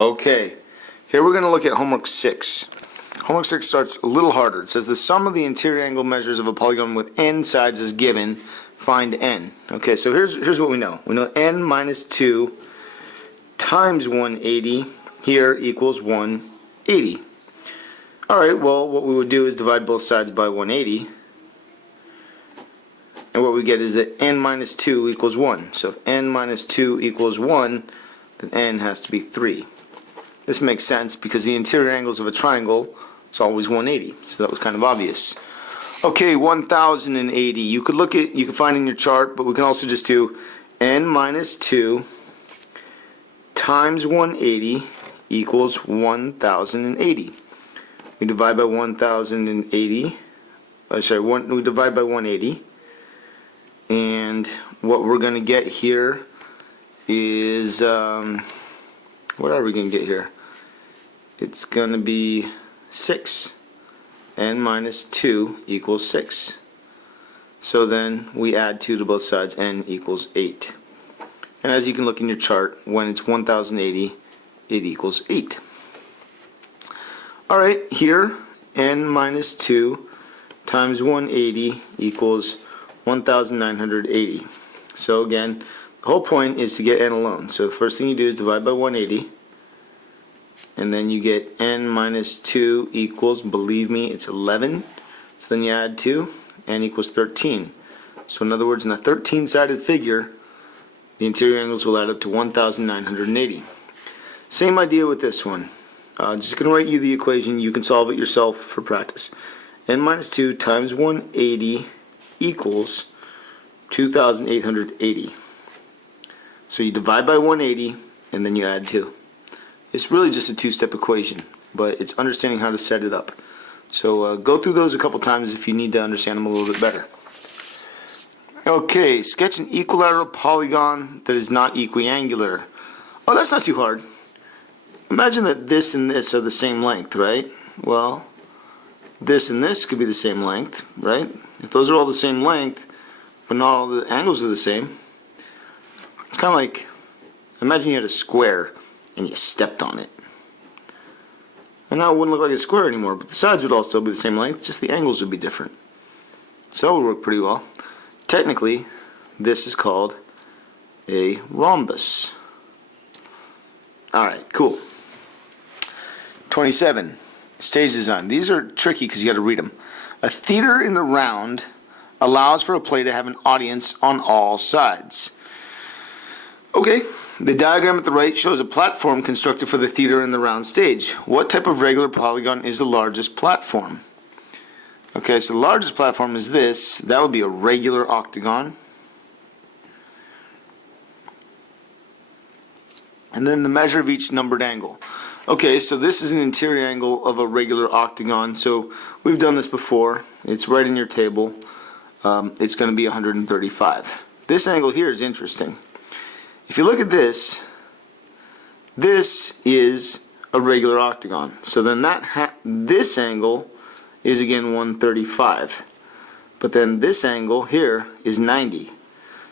Okay, here we're going to look at homework 6. Homework 6 starts a little harder. It says the sum of the interior angle measures of a polygon with n sides is given. Find n. Okay, so here's what we know. We know n minus 2 times 180 here equals 180. Alright, well, what we would do is divide both sides by 180. And what we get is that n minus 2 equals 1. So if n minus 2 equals 1, then n has to be 3. This makes sense because the interior angles of a triangle is always 180. So that was kind of obvious. Okay, 1080. You could find in your chart, but we can also just do n minus 2 times 180 equals 1080. We divide by 1080. We divide by 180. And what we're going to get here is, what are we going to get here? It's going to be 6. N minus 2 equals 6. So then we add 2 to both sides, n equals 8. And as you can look in your chart, when it's 1080, it equals 8. Alright, here, n minus 2 times 180 equals 1980. So again, the whole point is to get n alone. So the first thing you do is divide by 180. And then you get n minus 2 equals, believe me, it's 11. So then you add 2, n equals 13. So in other words, in a 13-sided figure, the interior angles will add up to 1980. Same idea with this one. Just going to write you the equation. You can solve it yourself for practice. N minus 2 times 180 equals 2880. So you divide by 180 and then you add 2. It's really just a two-step equation, but it's understanding how to set it up. So go through those a couple times if you need to understand them a little bit better. Okay, sketch an equilateral polygon that is not equiangular. Oh, that's not too hard. Imagine that this and this are the same length, right? Well, this and this could be the same length, right? If those are all the same length, but not all the angles are the same, it's kind of like, imagine you had a square and you stepped on it. And now it wouldn't look like a square anymore, but the sides would all still be the same length, just the angles would be different. So that would work pretty well. Technically, this is called a rhombus. Alright, cool. 27. Stage design. These are tricky because you got to read them. A theater in the round allows for a play to have an audience on all sides. Okay, the diagram at the right shows a platform constructed for the theater in the round stage. What type of regular polygon is the largest platform? Okay, so the largest platform is this. That would be a regular octagon. And then the measure of each numbered angle. Okay, so this is an interior angle of a regular octagon. So we've done this before. It's right in your table. It's going to be 135. This angle here is interesting. If you look at this, this is a regular octagon. So then this angle is again 135. But then this angle here is 90.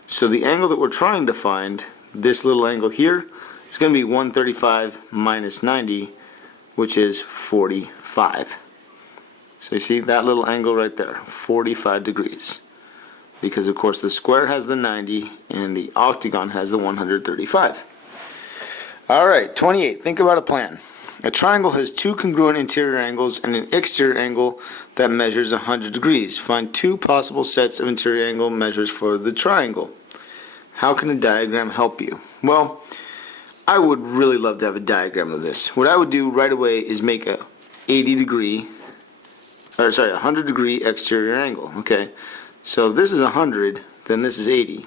So the angle that we're trying to find, this little angle here, is going to be 135 minus 90, which is 45. So you see that little angle right there, 45 degrees. Because of course the square has the 90 and the octagon has the 135. Alright, 28. Think about a plan. A triangle has two congruent interior angles and an exterior angle that measures 100 degrees. Find two possible sets of interior angle measures for the triangle. How can a diagram help you? Well, I would really love to have a diagram of this. What I would do right away is make a 100 degree exterior angle. Okay, so if this is 100, then this is 80.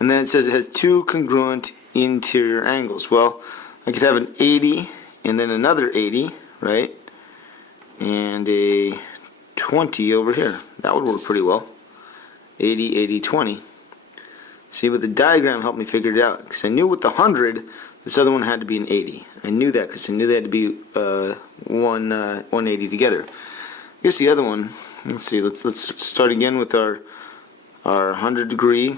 And then it says it has two congruent interior angles. Well, I could have an 80 and then another 80, right? And a 20 over here. That would work pretty well. 80, 80, 20. See, but the diagram helped me figure it out. Because I knew with the 100, this other one had to be an 80. I knew that because I knew they had to be 180 together. I guess the other one, let's see, let's start again with our 100 degree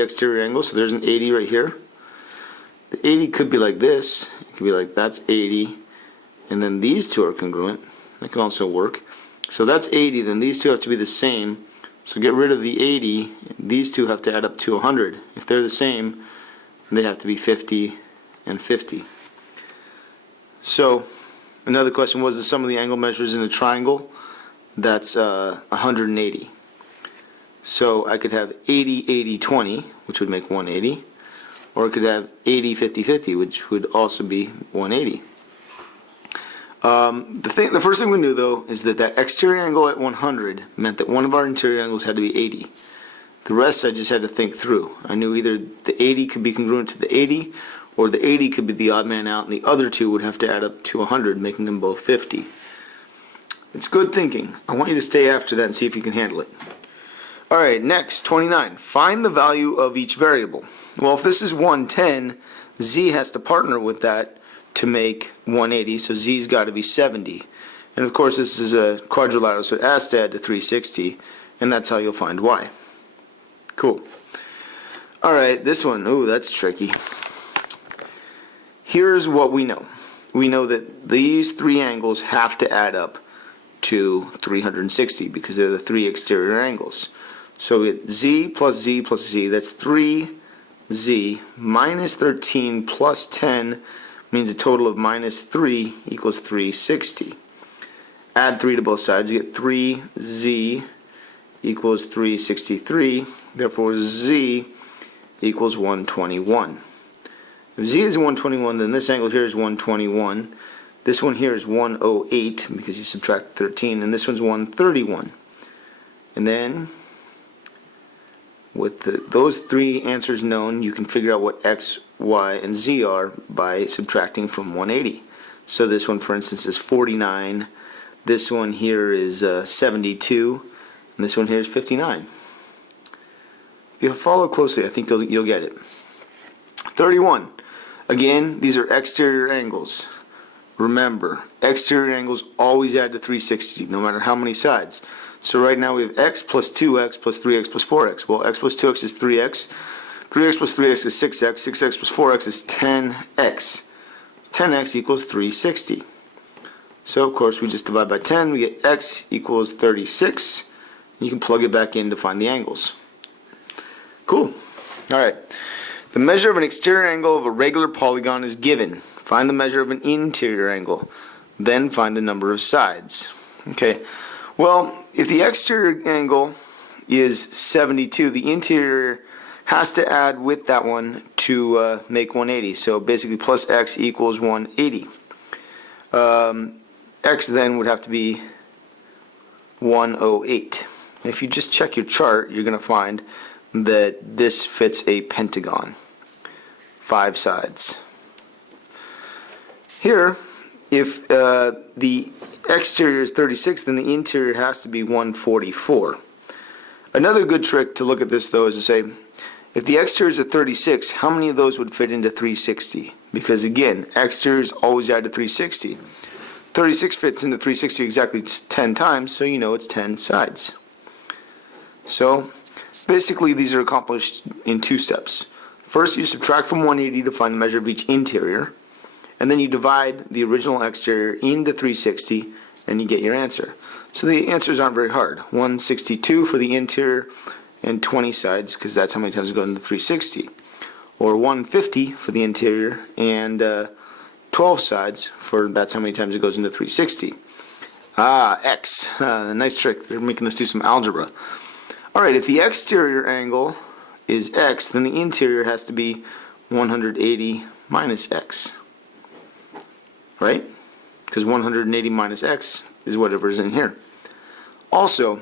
exterior angle. So there's an 80 right here. The 80 could be like this. It could be like that's 80, and then these two are congruent. That can also work. So that's 80, then these two have to be the same. So get rid of the 80, these two have to add up to 100. If they're the same, they have to be 50 and 50. So another question was the sum of the angle measures in a triangle. That's 180. So I could have 80, 80, 20, which would make 180. Or I could have 80, 50, 50, which would also be 180. The first thing we knew, though, is that that exterior angle at 100 meant that one of our interior angles had to be 80. The rest I just had to think through. I knew either the 80 could be congruent to the 80, or the 80 could be the odd man out, and the other two would have to add up to 100, making them both 50. It's good thinking. I want you to stay after that and see if you can handle it. Alright, next, 29. Find the value of each variable. Well, if this is 110, z has to partner with that to make 180, so z's got to be 70. And of course this is a quadrilateral, so it has to add to 360, and that's how you'll find y. Cool. Alright, this one, ooh, that's tricky. Here's what we know. We know that these three angles have to add up to 360 because they're the three exterior angles. So we get z plus z plus z, that's 3z minus 13 plus 10 means a total of minus 3 equals 360. Add 3 to both sides, you get 3z equals 363, therefore z equals 121. If z is 121, then this angle here is 121. This one here is 108 because you subtract 13, and this one's 131. And then, with those three answers known, you can figure out what x, y, and z are by subtracting from 180. So this one, for instance, is 49. This one here is 72. And this one here is 59. If you follow closely, I think you'll get it. 31. Again, these are exterior angles. Remember, exterior angles always add to 360, no matter how many sides. So right now we have x plus 2x plus 3x plus 4x. Well, x plus 2x is 3x. 3x plus 3x is 6x. 6x plus 4x is 10x. 10x equals 360. So, of course, we just divide by 10. We get x equals 36. You can plug it back in to find the angles. Cool. All right. The measure of an exterior angle of a regular polygon is given. Find the measure of an interior angle. Then find the number of sides. Okay. Well, if the exterior angle is 72, the interior has to add with that one to make 180. So basically plus x equals 180. X then would have to be 108. If you just check your chart, you're going to find that this fits a pentagon. 5 sides. Here, if the exterior is 36, then the interior has to be 144. Another good trick to look at this, though, is to say, if the exteriors are 36, how many of those would fit into 360? Because again, exteriors always add to 360. 36 fits into 360 exactly 10 times, so you know it's 10 sides. So basically these are accomplished in 2 steps. First, you subtract from 180 to find the measure of each interior, and then you divide the original exterior into 360 and you get your answer. So the answers aren't very hard. 162 for the interior and 20 sides, because that's how many times it goes into 360. Or 150 for the interior and 12 sides, for that's how many times it goes into 360. X. Nice trick. They're making us do some algebra. Alright, if the exterior angle is x, then the interior has to be 180 minus x. Right? Because 180 minus x is whatever's in here. Also,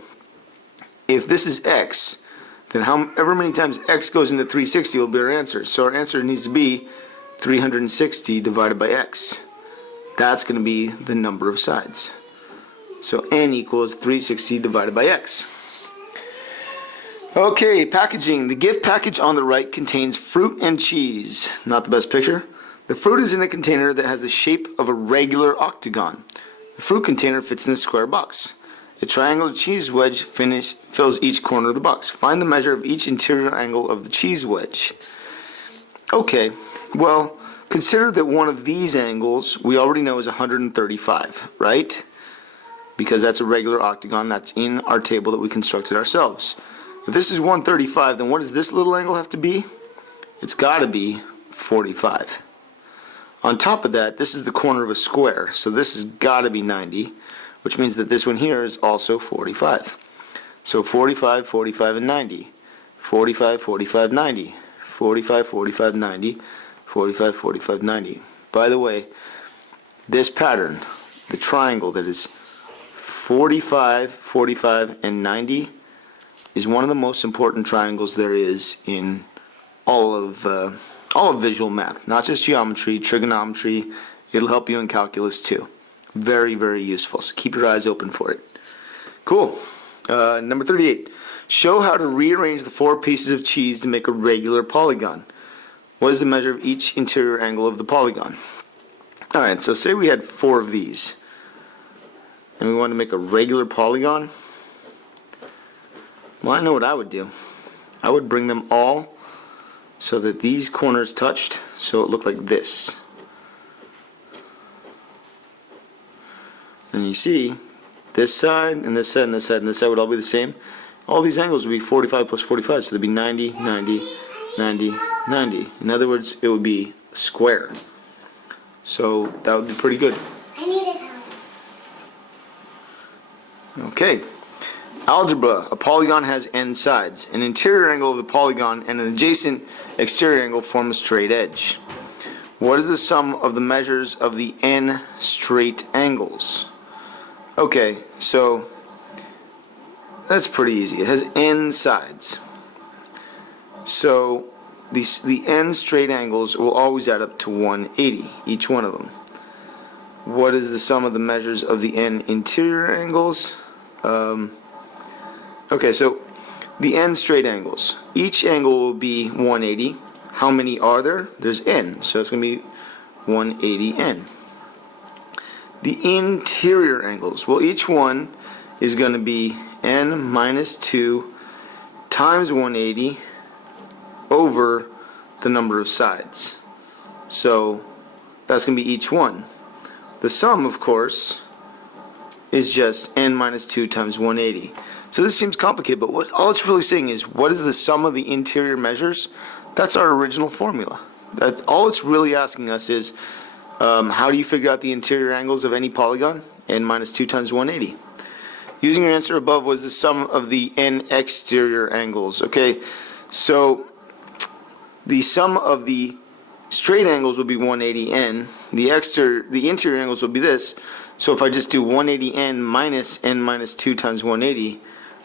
if this is x, then however many times x goes into 360 will be our answer. So our answer needs to be 360 divided by x. That's going to be the number of sides. So n equals 360 divided by x. Okay, packaging. The gift package on the right contains fruit and cheese. Not the best picture. The fruit is in a container that has the shape of a regular octagon. The fruit container fits in a square box. A triangular cheese wedge fills each corner of the box. Find the measure of each interior angle of the cheese wedge. Okay, Well, consider that one of these angles we already know is 135, right? Because that's a regular octagon that's in our table that we constructed ourselves. If this is 135, then what does this little angle have to be? It's got to be 45. On top of that, this is the corner of a square, so this has got to be 90, which means that this one here is also 45. So 45, 45, and 90. 45, 45, 90. 45, 45, 90. 45, 45, 90. By the way, this pattern, the triangle that is 45, 45, and 90, is one of the most important triangles there is in all of visual math, not just geometry, trigonometry. It'll help you in calculus too. Very, very useful, so keep your eyes open for it. Cool. Number 38. Show how to rearrange the 4 pieces of cheese to make a regular polygon. What is the measure of each interior angle of the polygon? Alright, so say we had 4 of these, and we want to make a regular polygon. Well, I know what I would do. I would bring them all so that these corners touched, so it looked like this. And you see, this side, and this side, and this side, and this side would all be the same. All these angles would be 45 plus 45, so they'd be 90, 90, 90, 90. In other words, it would be a square. So that would be pretty good. I needed help. Okay. Algebra. A polygon has n sides. An interior angle of the polygon and an adjacent exterior angle form a straight edge. What is the sum of the measures of the n straight angles? Okay, so that's pretty easy. It has n sides. So the n straight angles will always add up to 180, each one of them. What is the sum of the measures of the n interior angles? Okay, so the n straight angles. Each angle will be 180. How many are there? There's n, so it's going to be 180n. The interior angles, well, each one is going to be n minus 2 times 180 over the number of sides. So that's going to be each one. The sum, of course, is just n minus 2 times 180. So this seems complicated, but all it's really saying is, what is the sum of the interior measures? That's our original formula. All it's really asking us is, how do you figure out the interior angles of any polygon? N minus 2 times 180. Using your answer above was the sum of the n exterior angles. Okay, so the sum of the straight angles will be 180n. The interior angles will be this. So if I just do 180n minus n minus 2 times 180,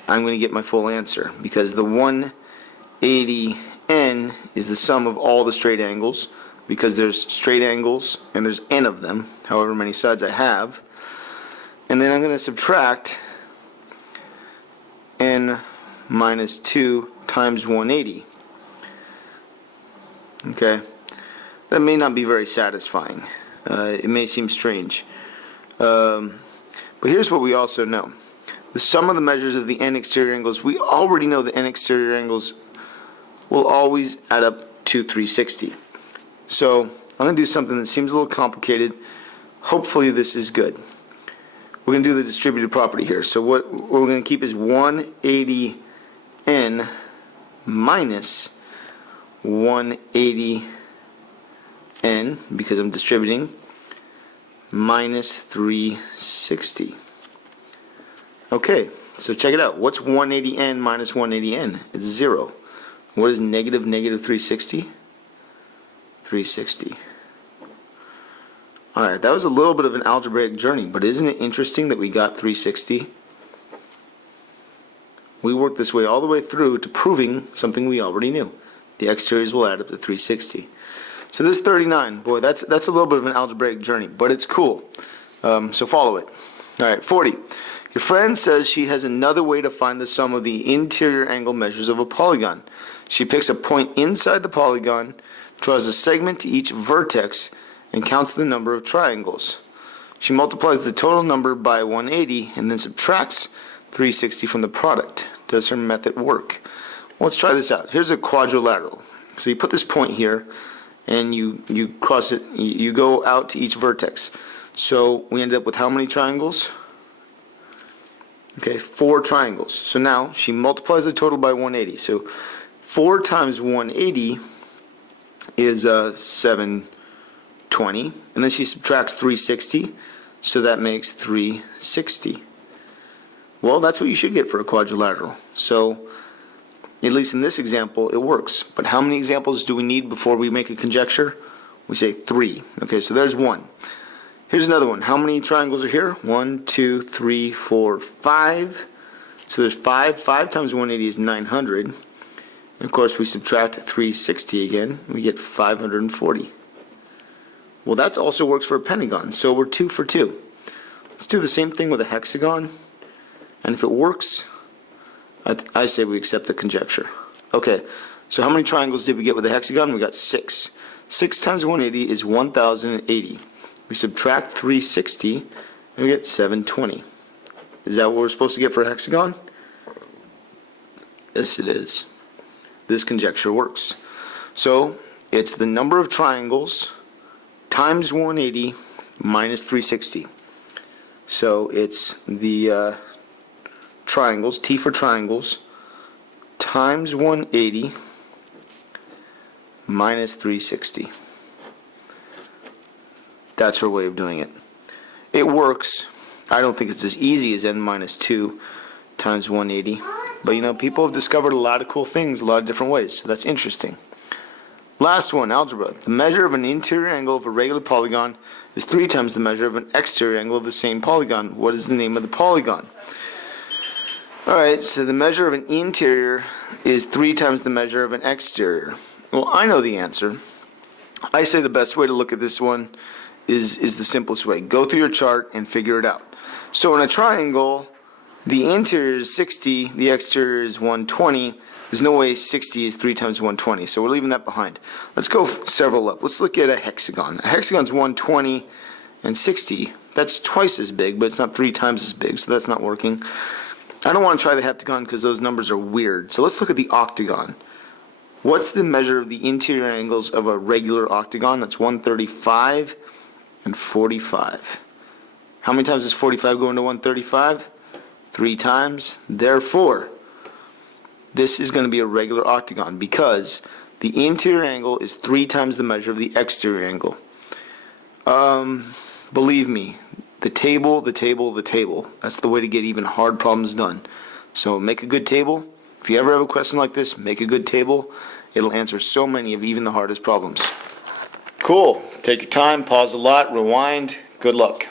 I'm going to get my full answer, because the 180n is the sum of all the straight angles, because there's straight angles and there's n of them, however many sides I have. And then I'm going to subtract n minus 2 times 180. Okay, that may not be very satisfying. It may seem strange. But here's what we also know. The sum of the measures of the n exterior angles, we already know the n exterior angles will always add up to 360. So I'm going to do something that seems a little complicated. Hopefully this is good. We're going to do the distributive property here. So what we're going to keep is 180n minus 180n, because I'm distributing, minus 360. Okay, so check it out. What's 180n minus 180n? It's 0. What is negative 360? 360. Alright, that was a little bit of an algebraic journey, but isn't it interesting that we got 360? We worked this way all the way through to proving something we already knew. The exteriors will add up to 360. So this 39, boy, that's a little bit of an algebraic journey, but it's cool. So follow it. Alright, 40. Your friend says she has another way to find the sum of the interior angle measures of a polygon. She picks a point inside the polygon, draws a segment to each vertex, and counts the number of triangles. She multiplies the total number by 180 and then subtracts 360 from the product. Does her method work? Well, let's try this out. Here's a quadrilateral. So you put this point here, and you cross it, you go out to each vertex. So we end up with how many triangles? Okay, 4 triangles. So now she multiplies the total by 180. So 4 times 180 is 720, and then she subtracts 360, so that makes 360. Well, that's what you should get for a quadrilateral. So at least in this example, it works. But how many examples do we need before we make a conjecture? We say 3. Okay, so there's one. Here's another one. How many triangles are here? 1, 2, 3, 4, 5. So there's 5. 5 times 180 is 900. And of course, we subtract 360 again. We get 540. Well, that also works for a pentagon. So we're 2 for 2. Let's do the same thing with a hexagon. And if it works, I say we accept the conjecture. Okay, so how many triangles did we get with a hexagon? We got 6. 6 times 180 is 1080. We subtract 360, and we get 720. Is that what we're supposed to get for a hexagon? Yes, it is. This conjecture works. So it's the number of triangles times 180 minus 360. So it's the triangles, T for triangles, times 180 minus 360. That's her way of doing it. It works. I don't think it's as easy as n minus 2 times 180. But you know, people have discovered a lot of cool things, a lot of different ways. So that's interesting. Last one, algebra. The measure of an interior angle of a regular polygon is 3 times the measure of an exterior angle of the same polygon. What is the name of the polygon? Alright, so the measure of an interior is 3 times the measure of an exterior. Well, I know the answer. I say the best way to look at this one is the simplest way. Go through your chart and figure it out. So in a triangle, the interior is 60, the exterior is 120. There's no way 60 is 3 times 120, so we're leaving that behind. Let's go several up. Let's look at a hexagon. A hexagon's 120 and 60. That's twice as big, but it's not 3 times as big, so that's not working. I don't want to try the heptagon because those numbers are weird. So let's look at the octagon. What's the measure of the interior angles of a regular octagon? That's 135 and 45. How many times does 45 go into 135? 3 times. Therefore, this is going to be a regular octagon because the interior angle is 3 times the measure of the exterior angle. Believe me, the table. That's the way to get even hard problems done. So make a good table. If you ever have a question like this, make a good table. It'll answer so many of even the hardest problems. Cool. Take your time, pause a lot, rewind. Good luck.